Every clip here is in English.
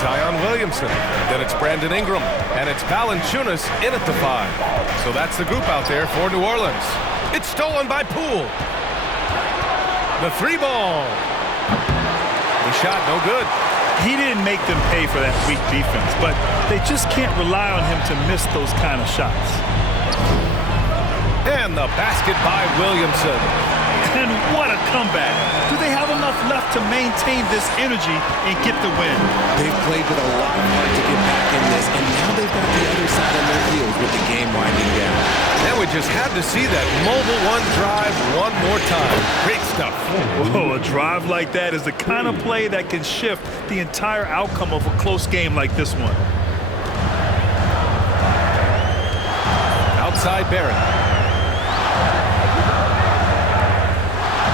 Zion Williamson. Then it's Brandon Ingram. And it's Valanciunas in at the 5. So that's the group out there for New Orleans. It's stolen by Poole. The 3-ball. The shot, no good. He didn't make them pay for that weak defense, but they just can't rely on him to miss those kind of shots. And the basket by Williamson. And what a comeback. Do they have enough left to maintain this energy and get the win? They've played with a lot of heart to get back in this, and now they've got the other side on their heels with the game winding down. And we just had to see that mobile one drive one more time. Great stuff. Oh, a drive like that is the kind of play that can shift the entire outcome of a close game like this one. Outside Barrett.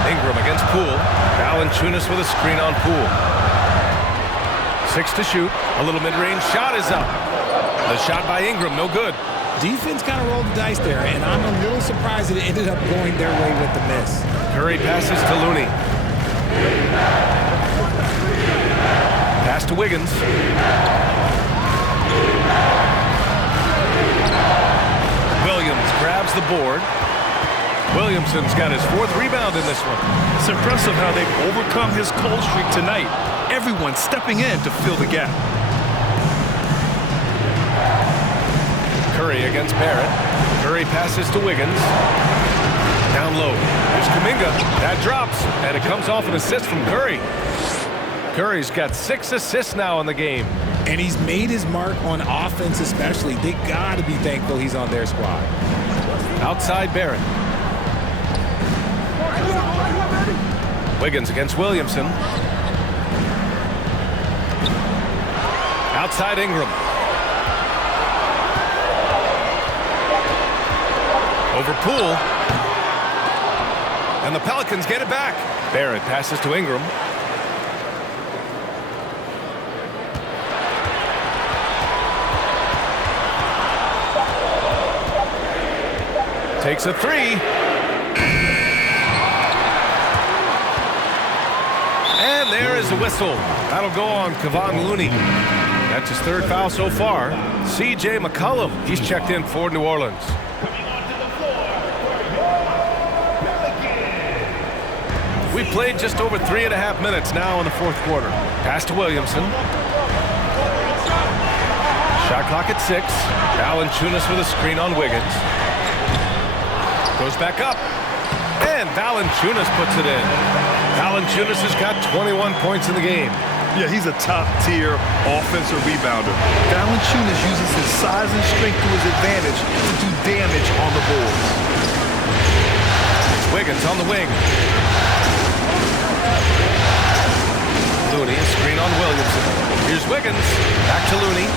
Ingram against Poole. Valanciunas with a screen on Poole. 6 to shoot. A little mid-range shot is up. The shot by Ingram, no good. Defense kind of rolled the dice there, and I'm a little surprised that it ended up going their way with the miss. Curry passes to Looney. Pass to Wiggins. Williams grabs the board. Williamson's got his 4th rebound in this one. It's impressive how they've overcome his cold streak tonight. Everyone stepping in to fill the gap. Curry against Barrett. Curry passes to Wiggins. Down low. There's Kuminga. That drops, and it comes off an assist from Curry. Curry's got 6 assists now in the game. And he's made his mark on offense especially. They got to be thankful he's on their squad. Outside Barrett. Wiggins against Williamson. Outside Ingram. Over Poole. And the Pelicans get it back. Barrett passes to Ingram. Takes a 3. And there is the whistle. That'll go on Kevon Looney. That's his 3rd foul so far. C.J. McCollum, he's checked in for New Orleans. We played just over 3.5 minutes now in the 4th quarter. Pass to Williamson. Shot clock at 6. Valanciunas with a screen on Wiggins. Goes back up. And Valanciunas puts it in. Valanciunas has got 21 points in the game. Yeah, he's a top-tier offensive rebounder. Valanciunas uses his size and strength to his advantage to do damage on the boards. Wiggins on the wing. Looney, screen on Williamson. Here's Wiggins. Back to Looney.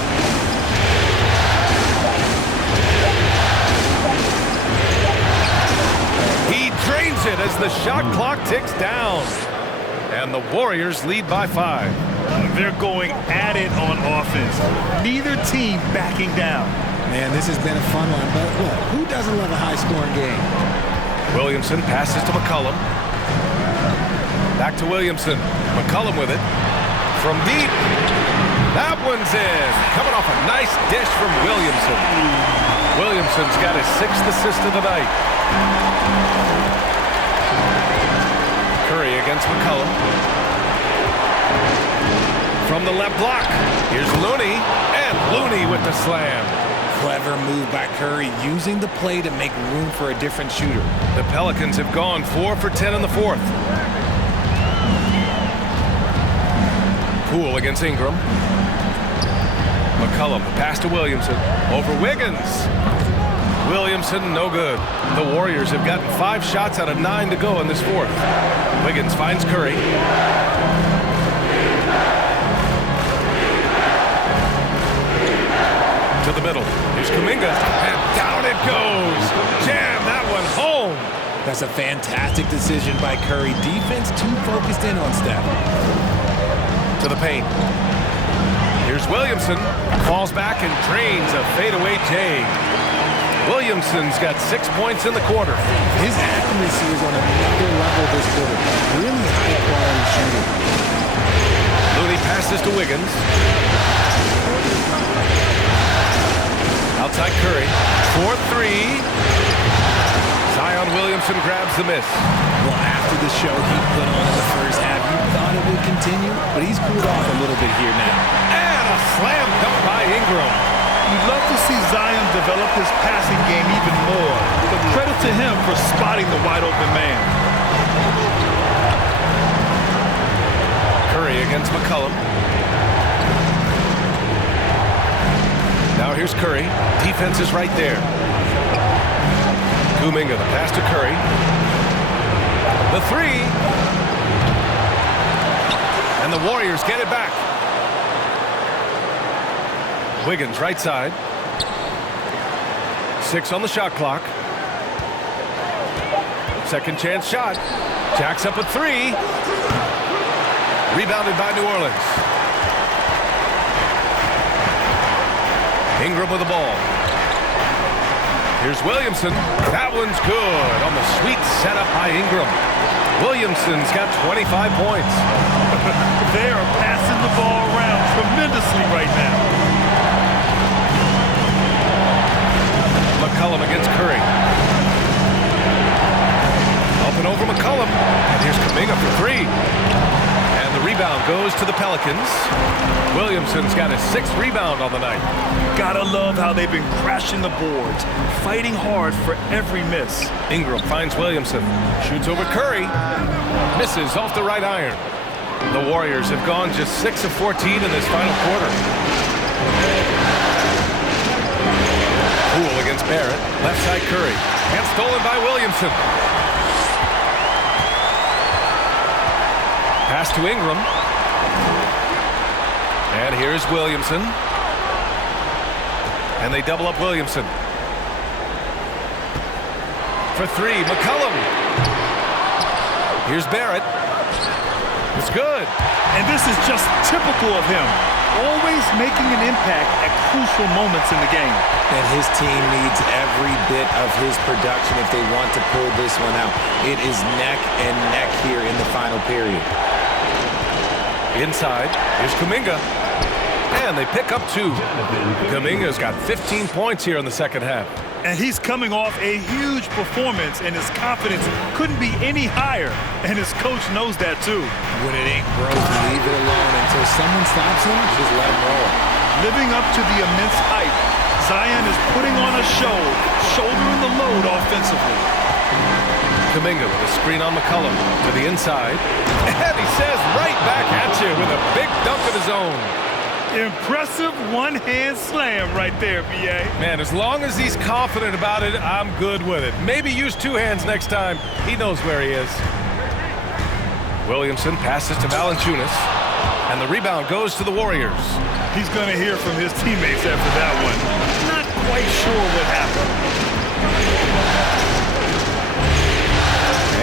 He drains it as the shot clock ticks down. And the Warriors lead by 5. They're going at it on offense. Neither team backing down. Man, this has been a fun one, but look, who doesn't love a high-scoring game? Williamson passes to McCollum. Back to Williamson. McCollum with it. From deep. That one's in. Coming off a nice dish from Williamson. Williamson's got his 6th assist of the night. Curry against McCollum. From the left block. Here's Looney. And Looney with the slam. Clever move by Curry, using the play to make room for a different shooter. The Pelicans have gone 4 for 10 in the 4th. Poole against Ingram. McCollum, pass to Williamson. Over Wiggins. Williamson, no good. The Warriors have gotten 5 shots out of 9 to go in this 4th. Wiggins finds Curry. To the middle. Here's Kuminga. And down it goes. Jam that one home. That's a fantastic decision by Curry. Defense too focused in on Steph. To the paint. Here's Williamson. Falls back and drains a fadeaway J. Williamson's got 6 points in the quarter. His accuracy is on another level this quarter. Really high quality shooting. Looney passes to Wiggins. Outside Curry. 4-3. Zion Williamson grabs the miss. Well, after the show he put on in the first half, you thought it would continue, but he's cooled off a little bit here now. And a slam dunk by Ingram. You'd love to see Zion develop his passing game even more, but credit to him for spotting the wide-open man. Curry against McCollum. Now here's Curry. Defense is right there. Kuminga, the pass to Curry. The three. And the Warriors get it back. Wiggins right side. 6 on the shot clock. Second chance shot. Jacks up a 3. Rebounded by New Orleans. Ingram with the ball. Here's Williamson. That one's good on the sweet setup by Ingram. Williamson's got 25 points. They are passing the ball around tremendously right now. McCollum against Curry. Up and over McCollum. And here's Kuminga for 3. And the rebound goes to the Pelicans. Williamson's got his 6th rebound on the night. Gotta love how they've been crashing the boards, fighting hard for every miss. Ingram finds Williamson. Shoots over Curry. Misses off the right iron. The Warriors have gone just 6 of 14 in this final quarter. Poole against Barrett. Left side Curry. And stolen by Williamson. Pass to Ingram. And here's Williamson. And they double up Williamson. For 3, McCollum. Here's Barrett. It's good. And this is just typical of him. Always making an impact at crucial moments in the game. And his team needs every bit of his production if they want to pull this one out. It is neck and neck here in the final period. Inside, here's Kuminga. And they pick up 2. Kuminga's got 15 points here in the second half. And he's coming off a huge performance, and his confidence couldn't be any higher. And his coach knows that, too. When it ain't broke, leave it alone until someone stops him, just let him roll. Living up to the immense hype, Zion is putting on a show, shouldering the load offensively. Kuminga with a screen on McCollum to the inside. And he says right back at you with a big dunk of his own. Impressive one-hand slam right there, B.A. Man, as long as he's confident about it, I'm good with it. Maybe use 2 hands next time. He knows where he is. Williamson passes to Valanciunas. And the rebound goes to the Warriors. He's going to hear from his teammates after that one. Not quite sure what happened.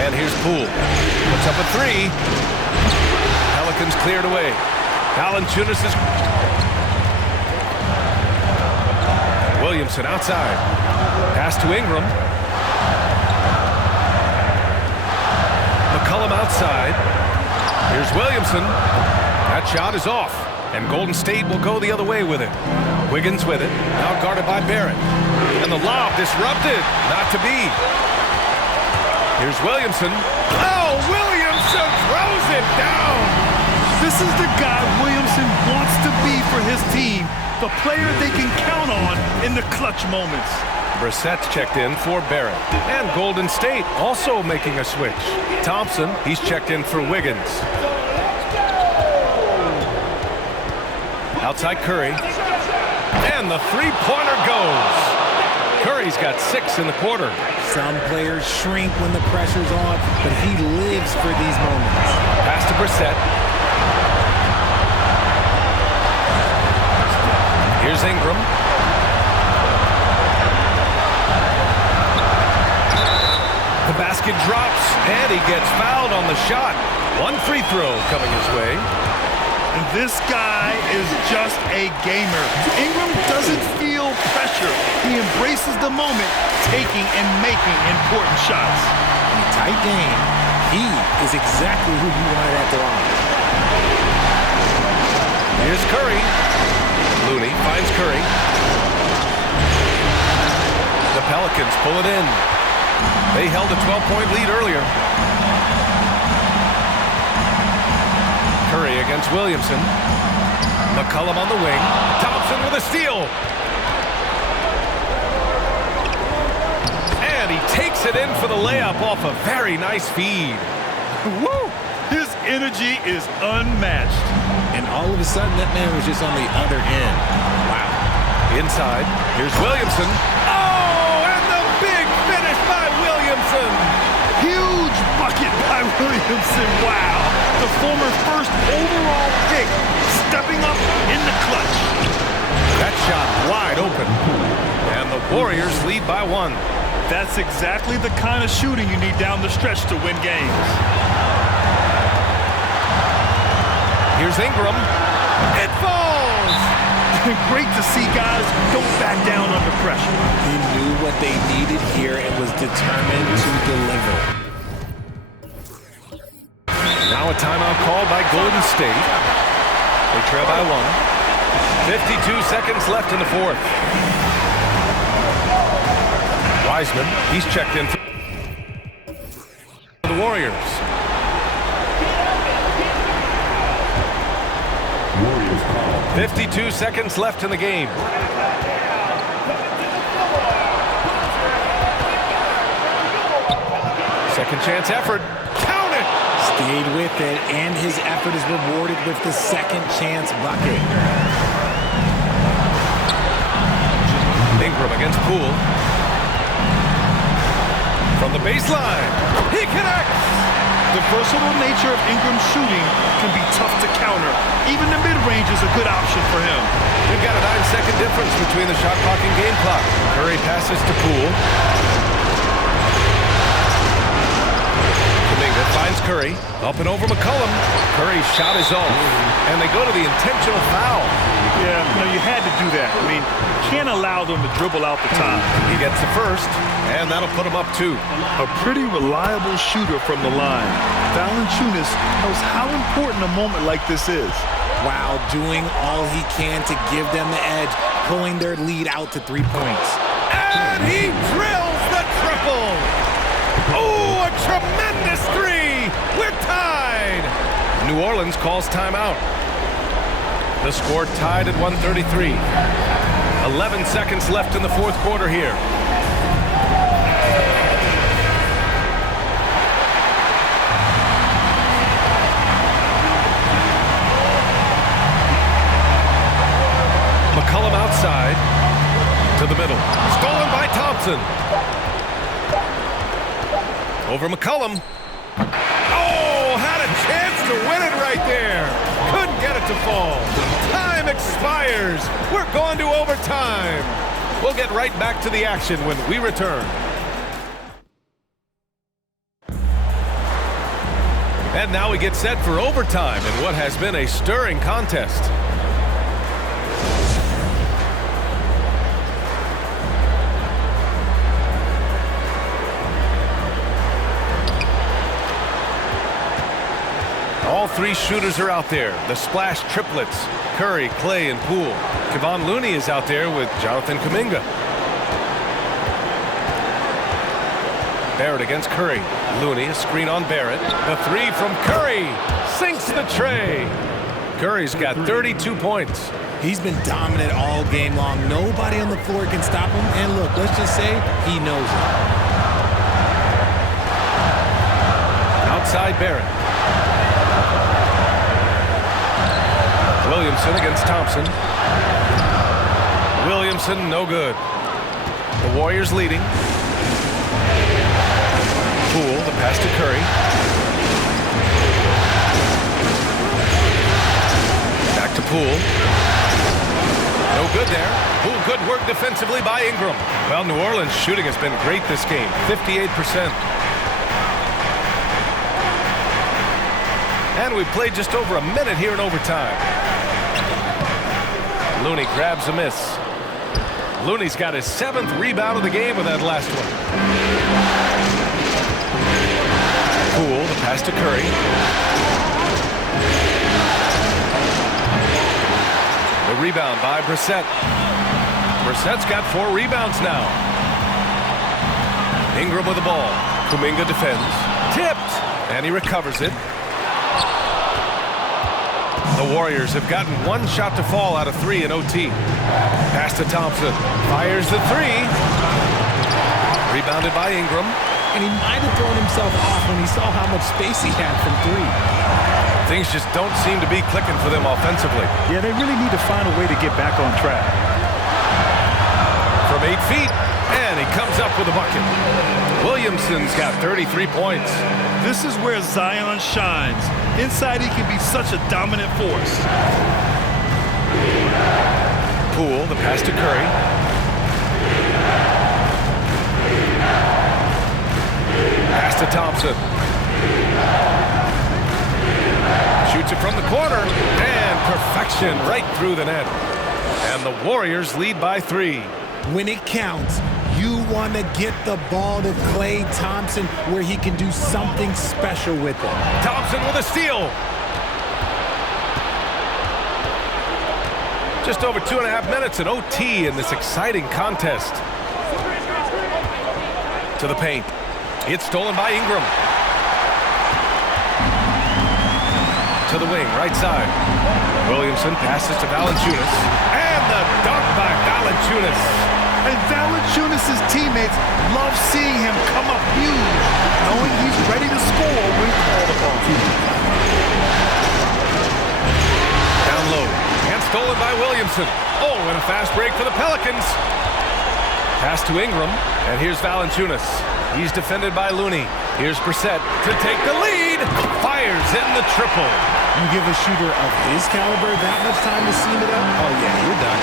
And here's Poole. Puts up a 3. Pelicans cleared away. Valanciunas is... Williamson outside. Pass to Ingram. McCollum outside. Here's Williamson. That shot is off. And Golden State will go the other way with it. Wiggins with it. Now guarded by Barrett. And the lob disrupted. Not to be. Here's Williamson. Oh, Williamson throws it down. This is the guy Williamson wants to be for his team. The player they can count on in the clutch moments. Brissett's checked in for Barrett. And Golden State also making a switch. Thompson, he's checked in for Wiggins. Outside Curry. And the three-pointer goes. Curry's got 6 in the quarter. Some players shrink when the pressure's on, but he lives for these moments. Pass to Brissett. Here's Ingram. The basket drops, and he gets fouled on the shot. 1 free throw coming his way. And this guy is just a gamer. Ingram doesn't feel pressure. He embraces the moment, taking and making important shots. In a tight game, he is exactly who you wanted at the line. Here's Curry. Looney finds Curry. Pelicans pull it in. They held a 12-point lead earlier. Curry against Williamson. McCollum on the wing. Thompson with a steal. And he takes it in for the layup off a very nice feed. Woo! His energy is unmatched. And all of a sudden, that man was just on the other end. Wow. Inside, here's Williamson. Oh, and the big finish by Williamson. Huge bucket by Williamson. Wow. The former first overall pick stepping up in the clutch. That shot wide open. And the Warriors lead by 1. That's exactly the kind of shooting you need down the stretch to win games. Here's Ingram. It falls! Great to see guys don't back down under pressure. He knew what they needed here and was determined to deliver. Now a timeout called by Golden State. They trail by 1. 52 seconds left in the fourth. Wiseman, he's checked in for the Warriors. 52 seconds left in the game. Second chance effort. Count it! Stayed with it, and his effort is rewarded with the second chance bucket. Ingram against Poole. From the baseline. He connects! The versatile nature of Ingram's shooting can be tough to counter. Even the mid-range is a good option for him. We've got a 9-second difference between the shot clock and game clock. Curry passes to Poole. Kuminga finds Curry. Up and over McCollum. Curry's shot is off. And they go to the intentional foul. Yeah, you had to do that. I mean, can't allow them to dribble out the time. He gets the first, and that'll put him up 2. A pretty reliable shooter from the line. Valanciunas knows how important a moment like this is. While doing all he can to give them the edge, pulling their lead out to 3 points. And he drills the triple. Oh, a tremendous 3. We're tied. New Orleans calls timeout. The score tied at 133. 11 seconds left in the fourth quarter here. McCollum outside to the middle. Stolen by Thompson. Over McCollum. Oh, had a chance to win it right there. Couldn't get it to fall. Time expires. We're going to overtime. We'll get right back to the action when we return. And now we get set for overtime in what has been a stirring contest. All 3 shooters are out there. The splash triplets. Curry, Clay, and Poole. Kevon Looney is out there with Jonathan Kuminga. Barrett against Curry. Looney, a screen on Barrett. The 3 from Curry. Sinks the tray. Curry's got 32 points. He's been dominant all game long. Nobody on the floor can stop him. And look, let's just say he knows it. Outside Barrett. Williamson against Thompson. Williamson, no good. The Warriors leading. Poole, the pass to Curry. Back to Poole. No good there. Poole, good work defensively by Ingram. Well, New Orleans shooting has been great this game, 58%. And we've played just over a minute here in overtime. Looney grabs a miss. Looney's got his 7th rebound of the game with that last one. Poole, the pass to Curry. The rebound by Brissett. Brissett's got 4 rebounds now. Ingram with the ball. Kuminga defends. Tipped. And he recovers it. The Warriors have gotten one shot to fall out of 3 in OT. Pass to Thompson. Fires the 3. Rebounded by Ingram. And he might have thrown himself off when he saw how much space he had from 3. Things just don't seem to be clicking for them offensively. Yeah, they really need to find a way to get back on track. From 8 feet, and he comes up with a bucket. Williamson's got 33 points. This is where Zion shines. Inside, he can be such a dominant force. Poole, the pass to Curry. Pass to Thompson. Shoots it from the corner, and perfection right through the net. And the Warriors lead by 3. When it counts, you want to get the ball to Klay Thompson where he can do something special with it. Thompson with a steal. Just over 2.5 minutes in OT in this exciting contest. To the paint. It's stolen by Ingram. To the wing, right side. Williamson passes to Valanciunas. And the dunk by Valanciunas. And Valanciunas' teammates love seeing him come up huge, knowing he's ready to score when called upon. Down low. And stolen by Williamson. Oh, and a fast break for the Pelicans. Pass to Ingram. And here's Valanciunas. He's defended by Looney. Here's Brissett to take the lead. Fires in the triple. You give a shooter of his caliber that much time to seam it up? Oh, yeah, you're done.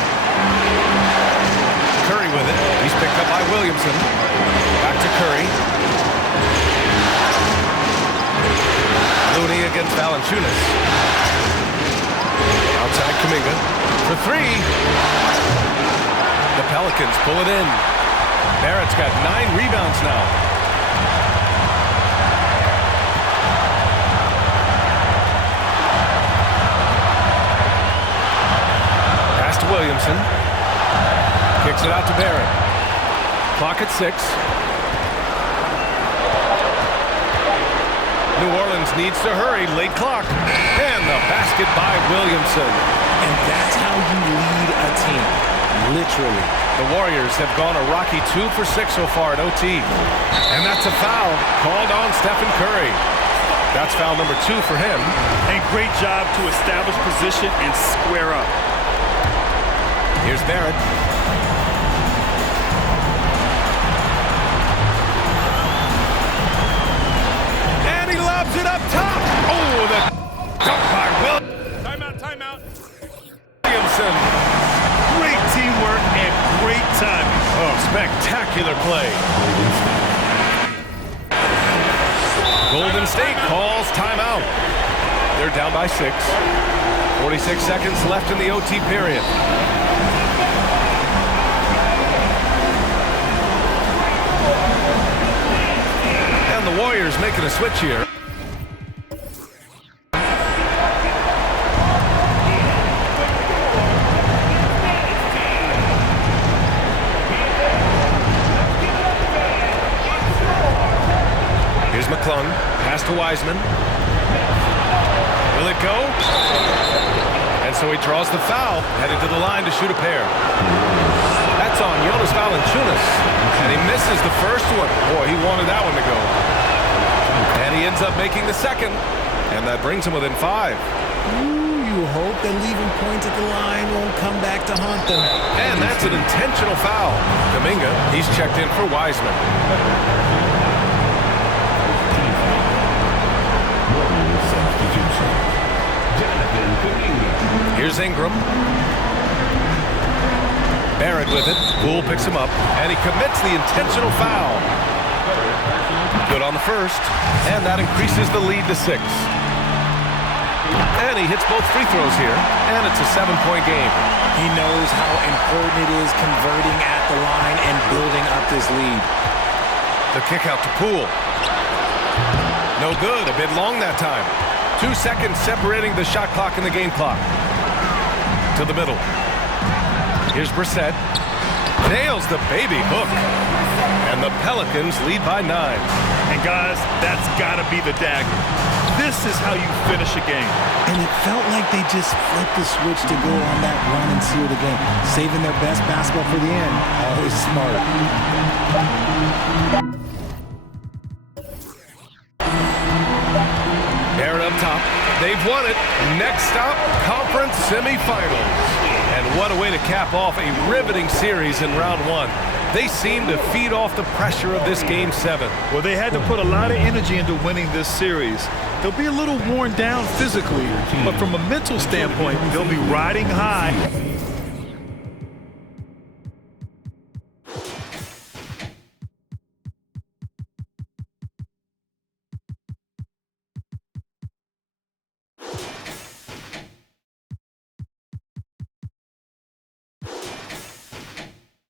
Curry with it. He's picked up by Williamson. Back to Curry. Looney against Valanciunas. Outside Kuminga. For 3. The Pelicans pull it in. Barrett's got 9 rebounds now. Pass to Williamson. Kicks it out to Barrett. Clock at 6. New Orleans needs to hurry. Late clock. And the basket by Williamson. And that's how you lead a team. Literally. The Warriors have gone a rocky 2 for 6 so far at OT. And that's a foul called on Stephen Curry. That's foul number 2 for him. And great job to establish position and square up. Here's Barrett. And he lobs it up top. Oh, the dunk by Timeout. Williamson. Great teamwork and great timing. Oh, spectacular play. Golden State calls timeout. They're down by 6. 46 seconds left in the OT period. And the Warriors making a switch here. Here's McClung. Pass to Wiseman. Will it go? And so he draws the foul, headed to the line to shoot a pair. That's on Jonas Valanciunas. And he misses the first one. Boy, he wanted that one to go. And he ends up making the second. And that brings him within 5. You hope that leaving points at the line won't come back to haunt them. And that's an intentional foul. Kuminga, he's checked in for Wiseman. Here's Ingram. Barrett with it. Poole picks him up, and he commits the intentional foul. Good on the first, and that increases the lead to 6. And he hits both free throws here, and it's a 7-point game. He knows how important it is converting at the line and building up this lead. The kick out to Poole. No good, a bit long that time. 2 seconds separating the shot clock and the game clock. To the middle. Here's Brissett. Nails the baby hook. And the Pelicans lead by 9. And guys, that's got to be the dagger. This is how you finish a game. And it felt like they just flipped the switch to go on that run and seal the game. Saving their best basketball for the end. Always smart. Aaron up top. They've won it. Next stop, conference semifinals. And what a way to cap off a riveting series in round 1. They seem to feed off the pressure of this Game 7. Well, they had to put a lot of energy into winning this series. They'll be a little worn down physically, but from a mental standpoint, they'll be riding high.